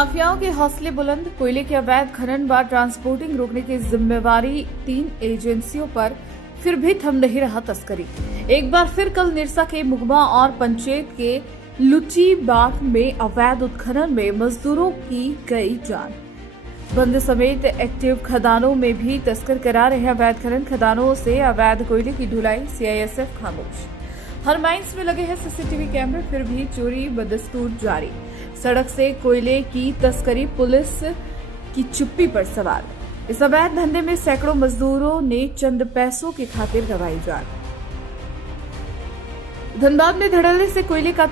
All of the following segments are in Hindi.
माफियाओं के हौसले बुलंद। कोयले के अवैध खनन व ट्रांसपोर्टिंग रोकने की जिम्मेवारी 3 एजेंसियों पर, फिर भी थम नहीं रहा तस्करी। एक बार फिर कल निरसा के मुगमा और पंचेत के लुचीबाग में अवैध उत्खनन में मजदूरों की गई जान। बंद समेत एक्टिव खदानों में भी तस्कर करा रहे अवैध खनन। खदानों से अवैध कोयले की ढुलाई, सीआईएसएफ खामोश। हर माइंस में लगे हैं सीसीटीवी कैमरे, फिर भी चोरी बदस्तूर जारी। सड़क से कोयले की तस्करी, पुलिस की चुप्पी पर सवाल। इस अवैध धंधे में सैकड़ों मजदूरों ने चंद पैसों की खातिर गंवाई जान। धनबाद में धड़ल्ले से कोयले का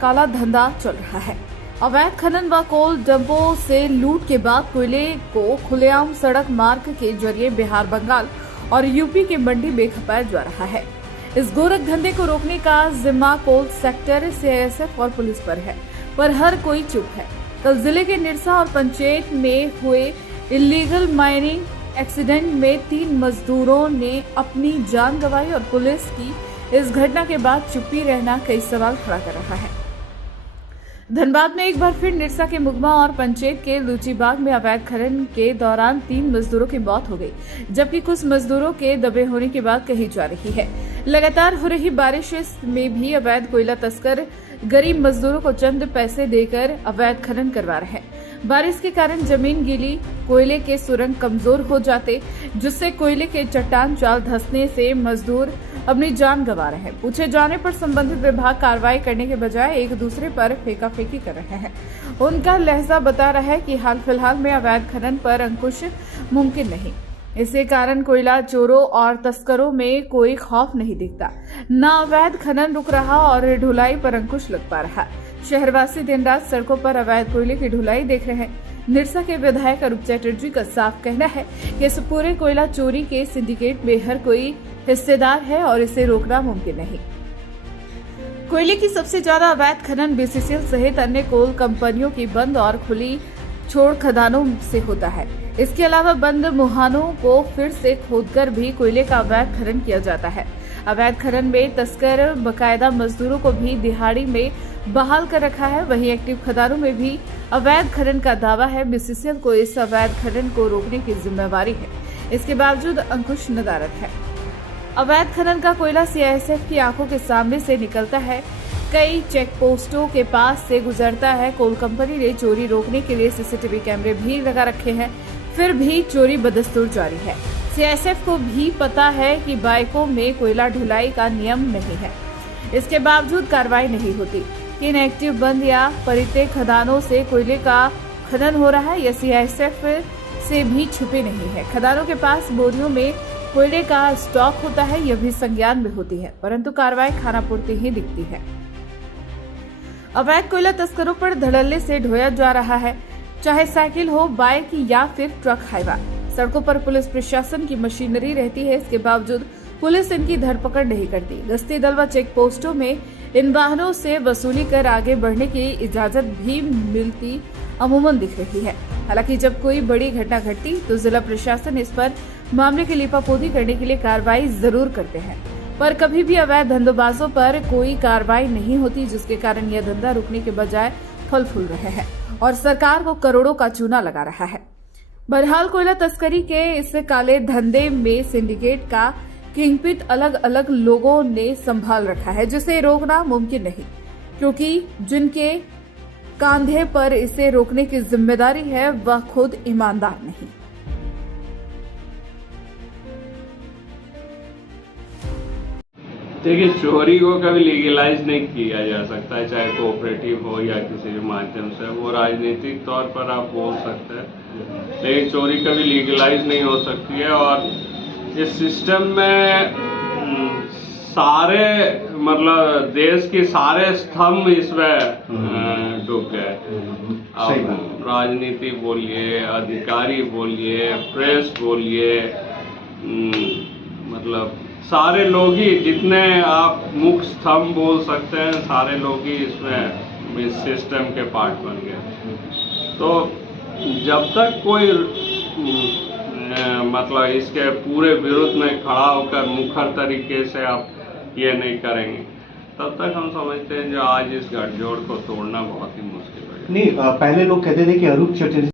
काला धंधा चल रहा है। अवैध खनन व कोल डंपों से लूट के बाद कोयले को खुलेआम सड़क मार्ग के जरिए बिहार, बंगाल और यूपी के मंडी में खपाया जा रहा है। इस गोरख धंधे को रोकने का जिम्मा कोल सेक्टर, सीआईएसएफ और पुलिस पर है, पर हर कोई चुप है। कल जिले के निरसा और पंचेत में हुए इलीगल माइनिंग एक्सीडेंट में 3 मजदूरों ने अपनी जान गंवाई और पुलिस की इस घटना के बाद चुप्पी रहना कई सवाल खड़ा कर रहा है। धनबाद में एक बार फिर निरसा के मुगमा और पंचेत के लुचीबाग में अवैध खनन के दौरान 3 मजदूरों की मौत हो गई, जबकि कुछ मजदूरों के दबे होने की बात कही जा रही है। लगातार हो रही बारिश में भी अवैध कोयला तस्कर गरीब मजदूरों को चंद पैसे देकर अवैध खनन करवा रहे हैं। बारिश के कारण जमीन गीली, कोयले के सुरंग कमजोर हो जाते, जिससे कोयले के चट्टान जाल धंसने से मजदूर अपनी जान गंवा रहे हैं। पूछे जाने पर संबंधित विभाग कार्रवाई करने के बजाय एक दूसरे पर फेंकाफेंकी कर रहे हैं। उनका लहजा बता रहा है कि हाल फिलहाल में अवैध खनन पर अंकुश मुमकिन नहीं। इसी कारण कोयला चोरों और तस्करों में कोई खौफ नहीं दिखता। न अवैध खनन रुक रहा और ढुलाई पर अंकुश लग पा रहा। शहरवासी दिन रात सड़कों पर अवैध कोयले की ढुलाई देख रहे हैं। निरसा के विधायक अरूप चटर्जी का साफ कहना है कि इस पूरे कोयला चोरी के सिंडिकेट में हर कोई हिस्सेदार है और इसे रोकना मुमकिन नहीं। कोयले की सबसे ज्यादा अवैध खनन बीसीसीएल सहित अन्य कोल कंपनियों की बंद और खुली छोड़ खदानों से होता है। इसके अलावा बंद मुहानों को फिर से खोदकर भी कोयले का अवैध खनन किया जाता है। अवैध खनन में तस्कर बकायदा मजदूरों को भी दिहाड़ी में बहाल कर रखा है। वहीं एक्टिव खदानों में भी अवैध खनन का दावा है। बीसीसीएल को इस अवैध खनन को रोकने की जिम्मेवारी है, इसके बावजूद अंकुश नदारद है। अवैध खनन का कोयला सीआईएसएफ की आंखों के सामने से निकलता है, कई चेक पोस्टों के पास से गुजरता है। कोल कंपनी ने चोरी रोकने के लिए सीसीटीवी कैमरे भी लगा रखे हैं, फिर भी चोरी बदस्तूर जारी है। सीआईएसएफ को भी पता है कि बाइकों में कोयला ढुलाई का नियम नहीं है, इसके बावजूद कार्रवाई नहीं होती। इनएक्टिव बंद या परित्य खदानों से कोयले का खनन हो रहा है, यह सीआईएसएफ से भी छुपे नहीं है। खदानों के पास बोरियों में कोयले का स्टॉक होता है, यह भी संज्ञान में होती है, परंतु कार्रवाई खानापूर्ति ही दिखती है। अवैध कोयला तस्करों पर धड़ल्ले से ढोया जा रहा है, चाहे साइकिल हो, बाइक या फिर ट्रक हाईवा। सड़कों पर पुलिस प्रशासन की मशीनरी रहती है, इसके बावजूद पुलिस इनकी धरपकड़ नहीं करती। गश्ती दल व चेक पोस्टों में इन वाहनों से वसूली कर आगे बढ़ने की इजाजत भी मिलती अमूमन दिख रही है। हालांकि जब कोई बड़ी घटना घटती तो जिला प्रशासन इस पर मामले की लीपापोती करने के लिए कार्रवाई जरूर करते हैं, पर कभी भी अवैध धंधोबाजों पर कोई कार्रवाई नहीं होती, जिसके कारण यह धंधा रुकने के बजाय फल फूल रहे हैं और सरकार को करोड़ों का चूना लगा रहा है। बहरहाल कोयला तस्करी के इस काले धंधे में सिंडिकेट का किंगपिन अलग अलग लोगों ने संभाल रखा है, जिसे रोकना मुमकिन नहीं, क्योंकि जिनके कांधे पर इसे रोकने की जिम्मेदारी है वह खुद ईमानदार नहीं। देखिए, चोरी को कभी लीगलाइज नहीं किया जा सकता है, चाहे कोऑपरेटिव हो या किसी भी माध्यम से। वो राजनीतिक तौर पर आप बोल सकते हैं, लेकिन चोरी कभी लीगलाइज नहीं हो सकती है। और इस सिस्टम में सारे मतलब देश के सारे स्तंभ इसमें डूब गए। अब राजनीति बोलिए, अधिकारी बोलिए, प्रेस बोलिए, मतलब सारे लोग ही, जितने आप मुख्य स्तंभ बोल सकते हैं, सारे लोग ही इसमें इस सिस्टम के पार्ट बन गए। तो जब तक कोई मतलब इसके पूरे विरुद्ध में खड़ा होकर मुखर तरीके से आप ये नहीं करेंगे, तब तक हम समझते हैं जो आज इस गठजोड़ को तोड़ना बहुत ही मुश्किल है। नहीं, पहले लोग कहते थे कि अरूप चटर्जी